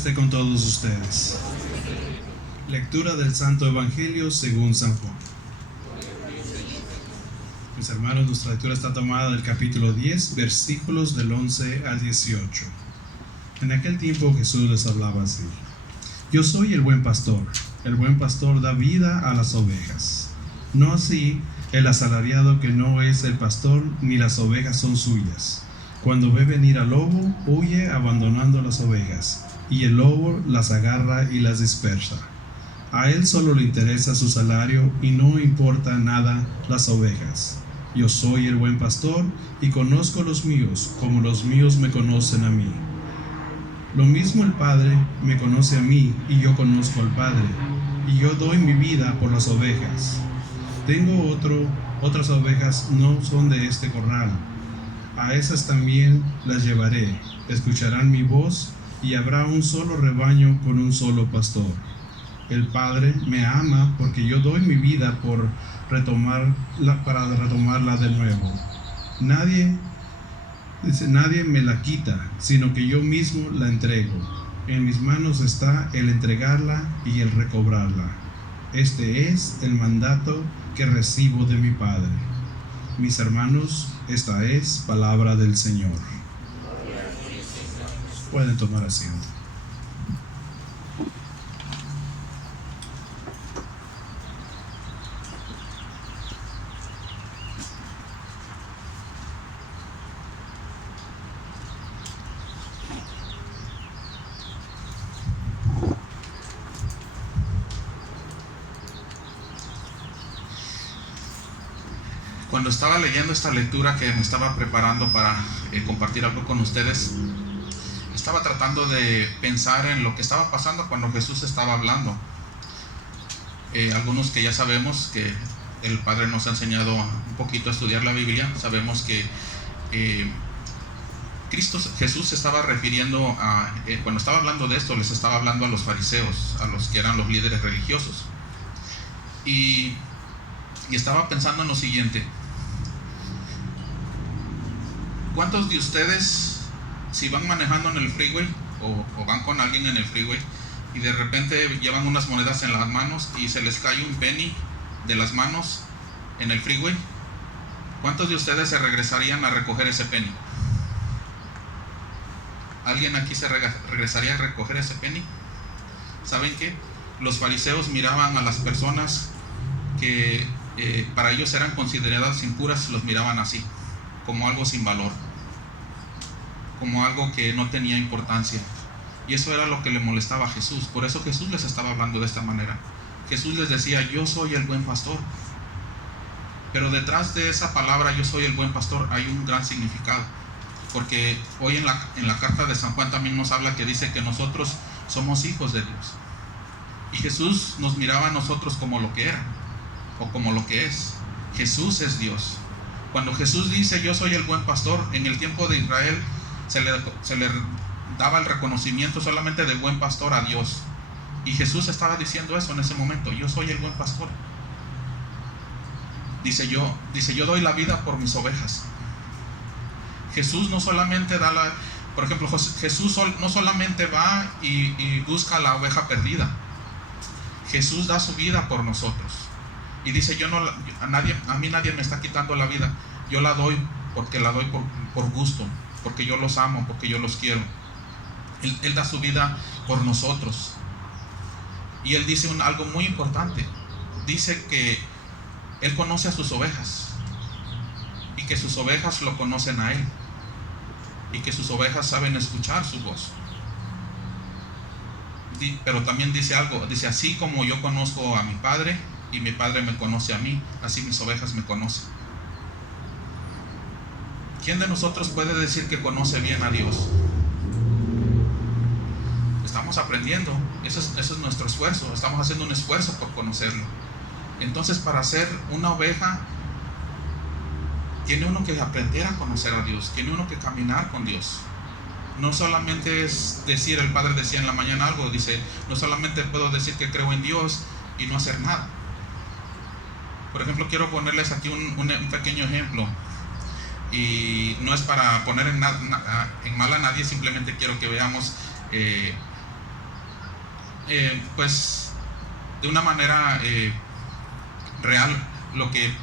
esté con todos ustedes. Lectura del Santo Evangelio según San Juan. Mis hermanos, nuestra lectura está tomada del capítulo 10, versículos del 11 al 18. En aquel tiempo Jesús les hablaba así: Yo soy el buen pastor da vida a las ovejas. No así el asalariado, que no es el pastor, ni las ovejas son suyas. Cuando ve venir al lobo, huye abandonando las ovejas, y el lobo las agarra y las dispersa. A él solo le interesa su salario y no importa nada las ovejas. Yo soy el buen pastor y conozco los míos, como los míos me conocen a mí. Lo mismo el Padre me conoce a mí y yo conozco al Padre, y yo doy mi vida por las ovejas. Tengo otras ovejas, no son de este corral. A esas también las llevaré, escucharán mi voz, y habrá un solo rebaño con un solo pastor. El Padre me ama porque yo doy mi vida para retomarla de nuevo. Nadie me la quita, sino que yo mismo la entrego. En mis manos está el entregarla y el recobrarla. Este es el mandato que recibo de mi Padre. Mis hermanos, esta es palabra del Señor. Pueden tomar asiento. Cuando estaba leyendo esta lectura, que me estaba preparando para compartir algo con ustedes, estaba tratando de pensar en lo que estaba pasando cuando Jesús estaba hablando. Algunos que ya sabemos que el Padre nos ha enseñado un poquito a estudiar la Biblia, sabemos que Jesús se estaba refiriendo a, cuando estaba hablando de esto, les estaba hablando a los fariseos, a los que eran los líderes religiosos. Y estaba pensando en lo siguiente: ¿cuántos de ustedes, si van manejando en el freeway o van con alguien en el freeway y de repente llevan unas monedas en las manos y se les cae un penny de las manos en el freeway, cuántos de ustedes se regresarían a recoger ese penny? ¿Alguien aquí se regresaría a recoger ese penny? ¿Saben qué? Los fariseos miraban a las personas que para ellos eran consideradas impuras, los miraban así, como algo sin valor, como algo que no tenía importancia. Y eso era lo que le molestaba a Jesús. Por eso Jesús les estaba hablando de esta manera. Jesús les decía: yo soy el buen pastor. Pero detrás de esa palabra, yo soy el buen pastor, hay un gran significado. Porque hoy en la carta de San Juan también nos habla, que dice que nosotros somos hijos de Dios. Y Jesús nos miraba a nosotros como lo que era, o como lo que es. Jesús es Dios. Cuando Jesús dice yo soy el buen pastor, en el tiempo de Israel se le daba el reconocimiento solamente de buen pastor a Dios. Y Jesús estaba diciendo eso en ese momento: yo soy el buen pastor. Dice yo doy la vida por mis ovejas. Jesús no solamente por ejemplo, Jesús no solamente va y busca la oveja perdida. Jesús da su vida por nosotros. Y dice: a mí nadie me está quitando la vida, yo la doy porque la doy por gusto, porque yo los amo, porque yo los quiero. Él da su vida por nosotros. Y Él dice algo muy importante. Dice que Él conoce a sus ovejas, y que sus ovejas lo conocen a Él, y que sus ovejas saben escuchar su voz. Pero también dice algo, dice: así como yo conozco a mi Padre y mi Padre me conoce a mí, así mis ovejas me conocen. ¿Quién de nosotros puede decir que conoce bien a Dios? Estamos aprendiendo, eso es nuestro esfuerzo, estamos haciendo un esfuerzo por conocerlo. Entonces, para ser una oveja, tiene uno que aprender a conocer a Dios, tiene uno que caminar con Dios. No solamente es decir, el Padre decía en la mañana algo, dice: no solamente puedo decir que creo en Dios y no hacer nada. Por ejemplo, quiero ponerles aquí un pequeño ejemplo, y no es para poner en mal a nadie, simplemente quiero que veamos pues de una manera real lo que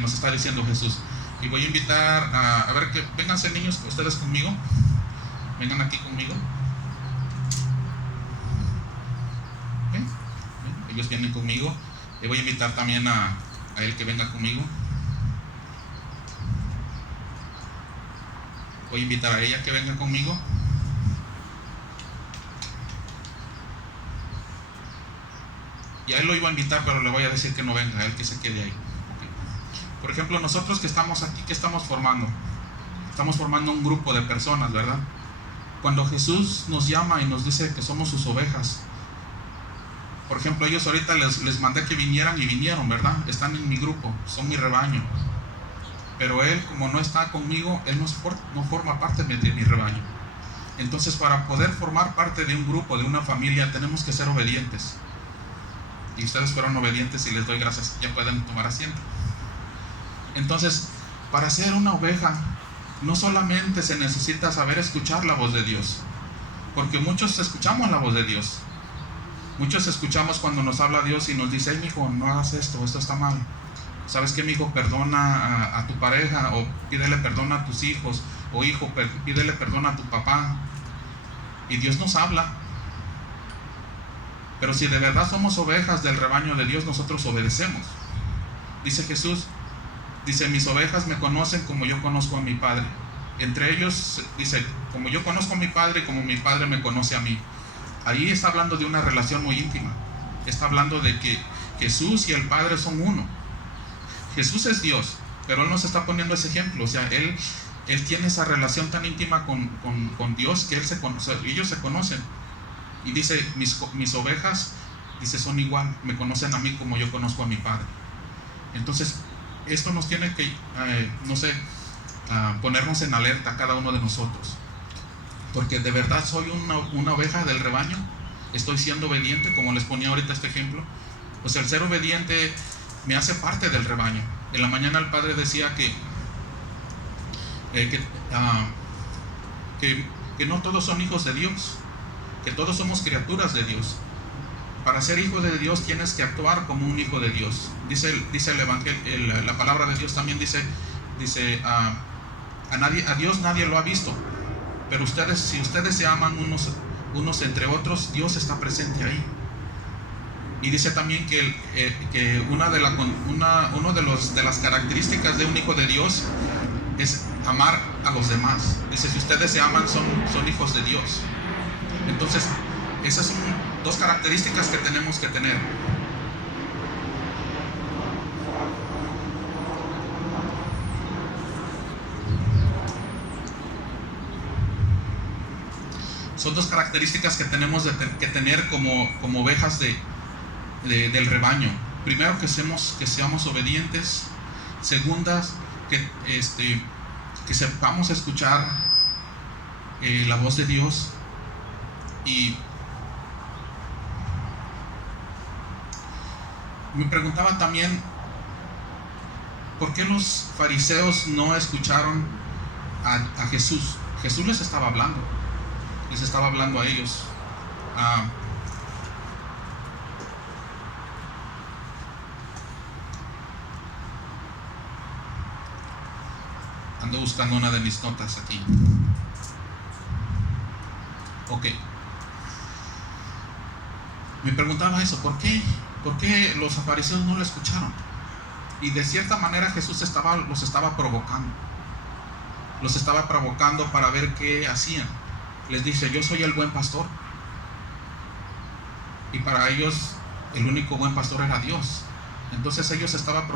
nos está diciendo Jesús. Y voy a invitar a ver que vénganse niños ustedes conmigo, vengan aquí conmigo. ¿Okay? Ellos vienen conmigo. Le voy a invitar también a él que venga conmigo. Voy a invitar a ella que venga conmigo. Y a él lo iba a invitar, pero le voy a decir que no venga, a él que se quede ahí. Okay. Por ejemplo, nosotros que estamos aquí, ¿qué estamos formando? Estamos formando un grupo de personas, ¿verdad? Cuando Jesús nos llama y nos dice que somos sus ovejas, por ejemplo, ellos ahorita les mandé que vinieran y vinieron, ¿verdad? Están en mi grupo, son mi rebaño. Pero Él, como no está conmigo, Él no forma parte de mi rebaño. Entonces, para poder formar parte de un grupo, de una familia, tenemos que ser obedientes. Y ustedes fueron obedientes y les doy gracias. Ya pueden tomar asiento. Entonces, para ser una oveja, no solamente se necesita saber escuchar la voz de Dios, porque muchos escuchamos la voz de Dios. Muchos escuchamos cuando nos habla Dios y nos dice: hey, mijo, no hagas esto está mal. ¿Sabes qué, mijo? Perdona a tu pareja, o pídele perdón a tus hijos, o hijo, pídele perdón a tu papá. Y Dios nos habla. Pero si de verdad somos ovejas del rebaño de Dios, nosotros obedecemos. Dice Jesús, dice: mis ovejas me conocen como yo conozco a mi Padre. Entre ellos, dice, como yo conozco a mi Padre y como mi Padre me conoce a mí. Ahí está hablando de una relación muy íntima. Está hablando de que Jesús y el Padre son uno. Jesús es Dios, pero Él nos está poniendo ese ejemplo. O sea, Él tiene esa relación tan íntima con Dios que ellos se conocen. Y dice: mis ovejas, dice, son igual, me conocen a mí como yo conozco a mi Padre. Entonces, esto nos tiene que, ponernos en alerta a cada uno de nosotros. Porque de verdad soy una oveja del rebaño. Estoy siendo obediente, como les ponía ahorita este ejemplo. O sea, el ser obediente me hace parte del rebaño. En la mañana el Padre decía que no todos son hijos de Dios, que todos somos criaturas de Dios. Para ser hijo de Dios tienes que actuar como un hijo de Dios. Dice el Evangelio, la palabra de Dios también dice a Dios nadie lo ha visto, pero si ustedes se aman unos entre otros, Dios está presente ahí. Y dice también que una de las características de un hijo de Dios es amar a los demás. Dice: si ustedes se aman, son hijos de Dios. Entonces, esas son dos características que tenemos que tener. Son dos características que tenemos que tener como ovejas del rebaño. Primero, que seamos obedientes. Segundas, que sepamos escuchar la voz de Dios. Y me preguntaba también, ¿por qué los fariseos no escucharon a Jesús? Jesús les estaba hablando a ellos. Ando buscando una de mis notas aquí. Ok. Me preguntaba eso: ¿por qué los fariseos no lo escucharon? Y de cierta manera Jesús los estaba provocando. Los estaba provocando para ver qué hacían. Les dice: yo soy el buen pastor. Y para ellos el único buen pastor era Dios. Entonces ellos estaban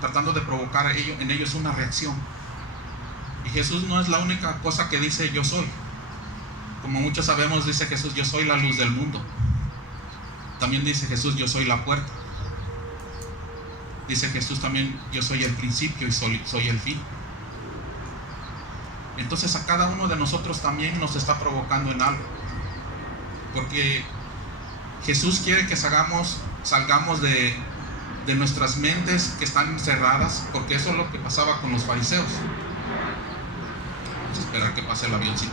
tratando de provocar en ellos una reacción. Y Jesús no es la única cosa que dice: yo soy. Como muchos sabemos, dice Jesús: yo soy la luz del mundo. También dice Jesús: yo soy la puerta. Dice Jesús también: yo soy el principio y soy el fin. Entonces a cada uno de nosotros también nos está provocando en algo. Porque Jesús quiere que salgamos de nuestras mentes que están cerradas, porque eso es lo que pasaba con los fariseos. Vamos a esperar que pase el avioncito.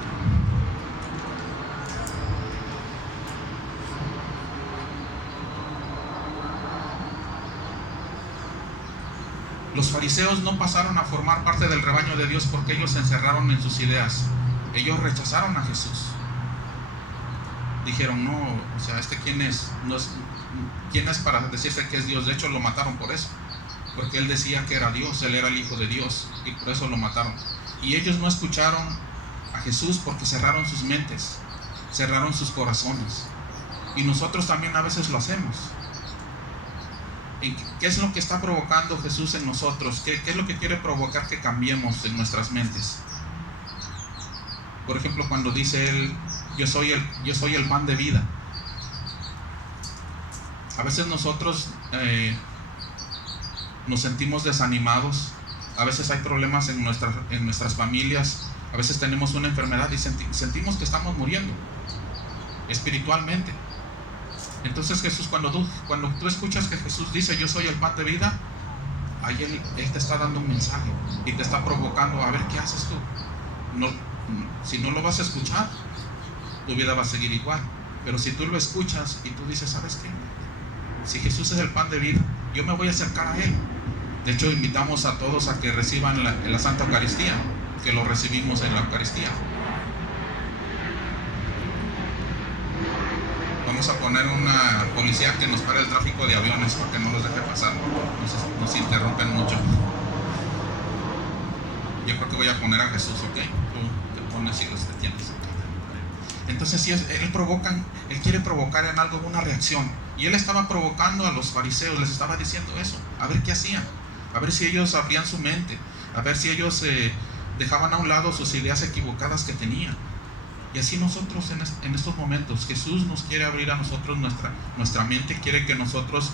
Los fariseos no pasaron a formar parte del rebaño de Dios porque ellos se encerraron en sus ideas. Ellos rechazaron a Jesús. Dijeron, no, o sea, ¿quién es? ¿Quién es para decirse que es Dios? De hecho, lo mataron por eso. Porque él decía que era Dios, él era el Hijo de Dios, y por eso lo mataron. Y ellos no escucharon a Jesús porque cerraron sus mentes, cerraron sus corazones. Y nosotros también a veces lo hacemos. ¿Qué es lo que está provocando Jesús en nosotros? ¿Qué es lo que quiere provocar que cambiemos en nuestras mentes? Por ejemplo, cuando dice él, yo soy el pan de vida. A veces nosotros nos sentimos desanimados. A veces hay problemas en nuestras familias. A veces tenemos una enfermedad y sentimos que estamos muriendo espiritualmente. Entonces Jesús, cuando tú escuchas que Jesús dice yo soy el pan de vida, ahí él te está dando un mensaje y te está provocando a ver qué haces tú. Si no lo vas a escuchar, tu vida va a seguir igual. Pero si tú lo escuchas y tú dices, ¿sabes qué? Si Jesús es el pan de vida, yo me voy a acercar a Él. De hecho, invitamos a todos a que reciban la Santa Eucaristía, que lo recibimos en la Eucaristía. Vamos a poner una policía que nos pare el tráfico de aviones para que no los deje pasar, nos interrumpen mucho. Yo creo que voy a poner a Jesús, ¿ok? Tú te pones y los detienes. Entonces, si él quiere provocar en algo una reacción. Y él estaba provocando a los fariseos, les estaba diciendo eso, a ver qué hacían, a ver si ellos abrían su mente, a ver si ellos dejaban a un lado sus ideas equivocadas que tenían. Y así nosotros en estos momentos, Jesús nos quiere abrir a nosotros nuestra mente, quiere que nosotros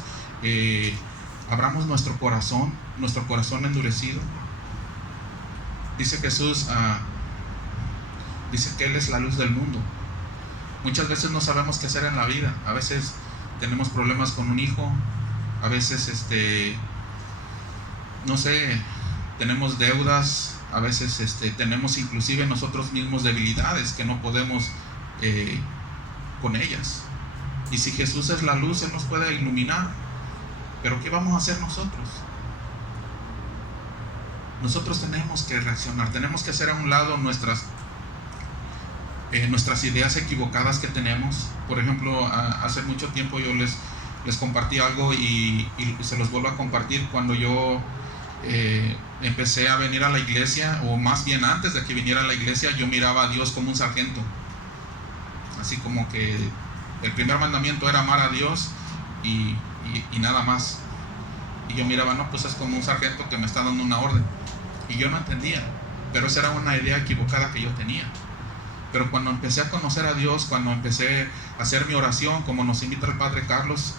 abramos nuestro corazón endurecido. Dice Jesús, dice que Él es la luz del mundo. Muchas veces no sabemos qué hacer en la vida. A veces tenemos problemas con un hijo, a veces no sé, tenemos deudas, a veces tenemos inclusive nosotros mismos debilidades que no podemos con ellas. Y si Jesús es la luz, Él nos puede iluminar. Pero ¿qué vamos a hacer nosotros? Nosotros tenemos que reaccionar, tenemos que hacer a un lado nuestras ideas equivocadas que tenemos. Por ejemplo, hace mucho tiempo yo les compartí algo y se los vuelvo a compartir. Cuando yo empecé a venir a la iglesia, o más bien antes de que viniera a la iglesia, yo miraba a Dios como un sargento, así como que el primer mandamiento era amar a Dios y nada más. Y yo miraba, no, pues es como un sargento que me está dando una orden, y yo no entendía, pero esa era una idea equivocada que yo tenía. Pero cuando empecé a conocer a Dios, cuando empecé a hacer mi oración, como nos invita el Padre Carlos,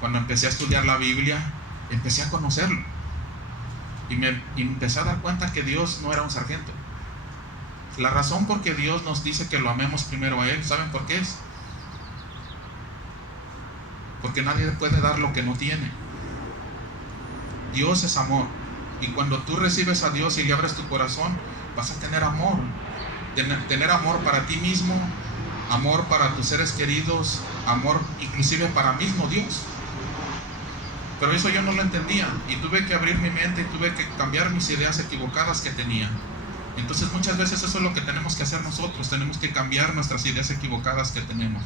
cuando empecé a estudiar la Biblia, empecé a conocerlo. Y me empecé a dar cuenta que Dios no era un sargento. La razón por que Dios nos dice que lo amemos primero a Él, ¿saben por qué es? Porque nadie puede dar lo que no tiene. Dios es amor. Y cuando tú recibes a Dios y le abres tu corazón, vas a tener amor. Tener amor para ti mismo, amor para tus seres queridos, amor inclusive para mismo Dios. Pero eso yo no lo entendía, y tuve que abrir mi mente, y tuve que cambiar mis ideas equivocadas que tenía. Entonces muchas veces eso es lo que tenemos que hacer nosotros, tenemos que cambiar nuestras ideas equivocadas que tenemos.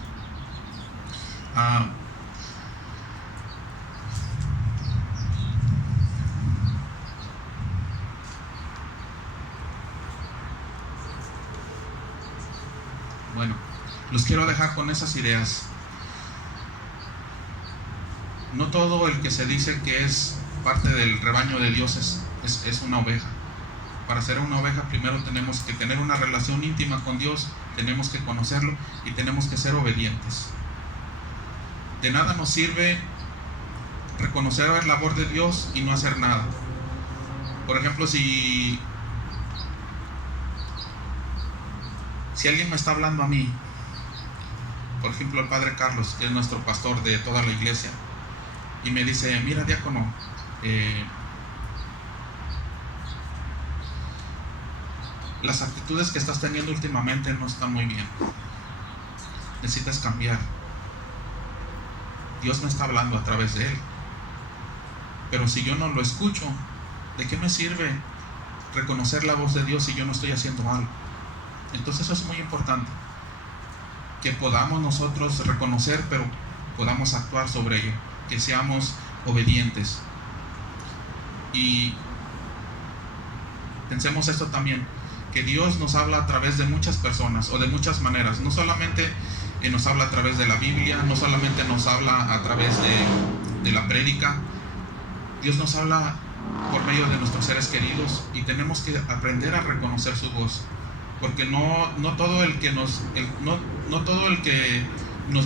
Bueno, los quiero dejar con esas ideas. No todo el que se dice que es parte del rebaño de Dios es una oveja. Para ser una oveja primero tenemos que tener una relación íntima con Dios, tenemos que conocerlo y tenemos que ser obedientes. De nada nos sirve reconocer la labor de Dios y no hacer nada. Por ejemplo, si alguien me está hablando a mí, por ejemplo el Padre Carlos, que es nuestro pastor de toda la iglesia, y me dice, mira diácono, las actitudes que estás teniendo últimamente no están muy bien, necesitas cambiar. Dios me está hablando a través de él, pero si yo no lo escucho, ¿De qué me sirve reconocer la voz de Dios si yo no estoy haciendo algo? Entonces eso es muy importante, que podamos nosotros reconocer, pero podamos actuar sobre ello, que seamos obedientes. Y pensemos esto también, que Dios nos habla a través de muchas personas o de muchas maneras. No solamente nos habla a través de la Biblia, no solamente nos habla a través de la prédica. Dios nos habla por medio de nuestros seres queridos, y tenemos que aprender a reconocer su voz, porque no todo el que nos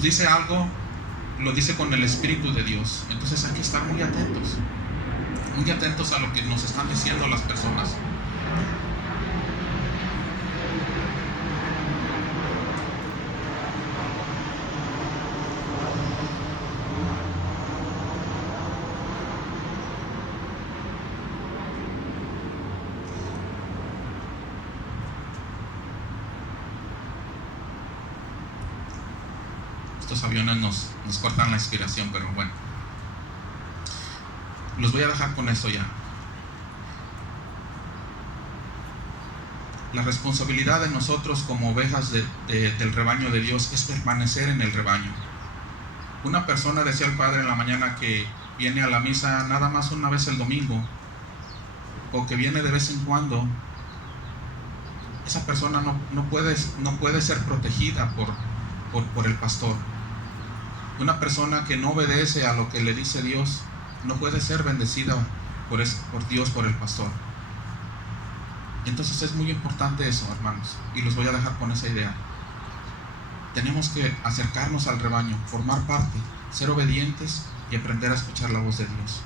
dice algo lo dice con el Espíritu de Dios. Entonces hay que estar muy atentos a lo que nos están diciendo las personas. Estos aviones nos cortan la inspiración, pero bueno, los voy a dejar con esto ya. La responsabilidad de nosotros como ovejas del rebaño de Dios es permanecer en el rebaño. Una persona, decía el padre en la mañana, que viene a la misa nada más una vez el domingo, o que viene de vez en cuando, esa persona no puede ser protegida por el pastor. Una persona que no obedece a lo que le dice Dios no puede ser bendecida por Dios, por el pastor. Entonces es muy importante eso, hermanos, y los voy a dejar con esa idea. Tenemos que acercarnos al rebaño, formar parte, ser obedientes y aprender a escuchar la voz de Dios.